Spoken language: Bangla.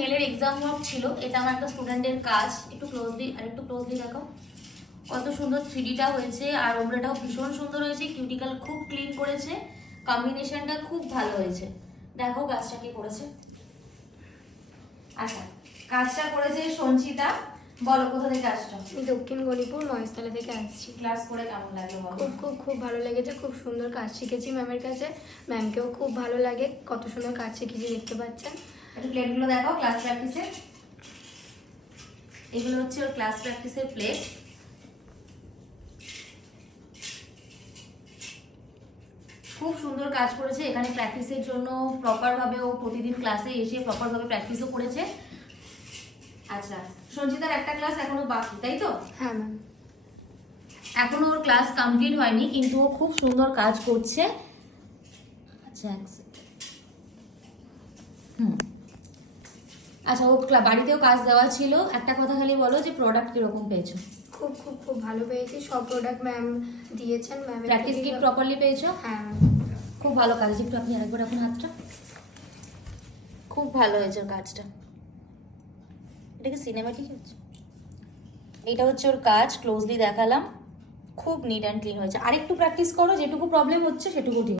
নেলের এক্সাম ওয়ার্ক ছিল। এটা আমার একটা স্টুডেন্টের কাজ। একটু ক্লোজলি দেখো কত সুন্দর 3Dটা হয়েছে, আর ওমরাটাও ভীষণ সুন্দর হয়েছে। কিউটিক্যাল খুব ক্লিন করেছে, কম্বিনেশনটা খুব ভালো হয়েছে। দেখো কাজটা কি করেছে। আচ্ছা, কাজটা করেছে সঞ্চিতা। বলো কোথা থেকে আসছো? আমি দক্ষিণ গণিপুর মহেশতলা থেকে আসছি। ক্লাস করে কেমন লাগলো বলো? খুব খুব খুব ভালো লেগেছে, খুব সুন্দর কাজ শিখেছি ম্যামের কাছে। ম্যামকেও খুব ভালো লাগে, কত সুন্দর কাজ শিখেছি দেখতে পাচ্ছেন। একটু প্লেটগুলো দেখাও ক্লাস প্র্যাকটিসের। এগুলো হচ্ছে ওর ক্লাস প্র্যাকটিসের প্লেট। খুব সুন্দর কাজ করেছে। এখানে প্র্যাকটিসের জন্য প্রপারভাবে ও প্রতিদিন ক্লাসে এসে প্রপারভাবে প্র্যাকটিসও করেছে। আচ্ছা, সঞ্চিতার একটা ক্লাস এখনো বাকি, তাই তো? হ্যাঁ ম্যাম। এখনো ওর ক্লাস কমপ্লিট হয়নি, কিন্তু ও খুব সুন্দর কাজ করছে। আচ্ছা আচ্ছা, ও বাড়িতেও কাজ দেওয়া ছিল। একটা কথা খালি বলো যে প্রোডাক্ট কিরকম পেয়েছো? খুব খুব খুব ভালো পেয়েছি, সব প্রোডাক্ট ম্যাম দিয়েছেন। ম্যাম প্র্যাকটিস কিট প্রপারলি পেয়েছো? হ্যাঁ ম্যাম। খুব ভালো কাজ। একটু আপনি আরেকবার এখন হাতটা। খুব ভালো হয়েছে ওর কাজটা। এটা কি সিনেমাটিক হচ্ছে? এটা হচ্ছে ওর কাজ, ক্লোজলি দেখালাম। খুব নিট অ্যান্ড ক্লিন হয়েছে। আরেকটু প্র্যাকটিস করো, যেটুকু প্রবলেম হচ্ছে সেটুকু ঠিক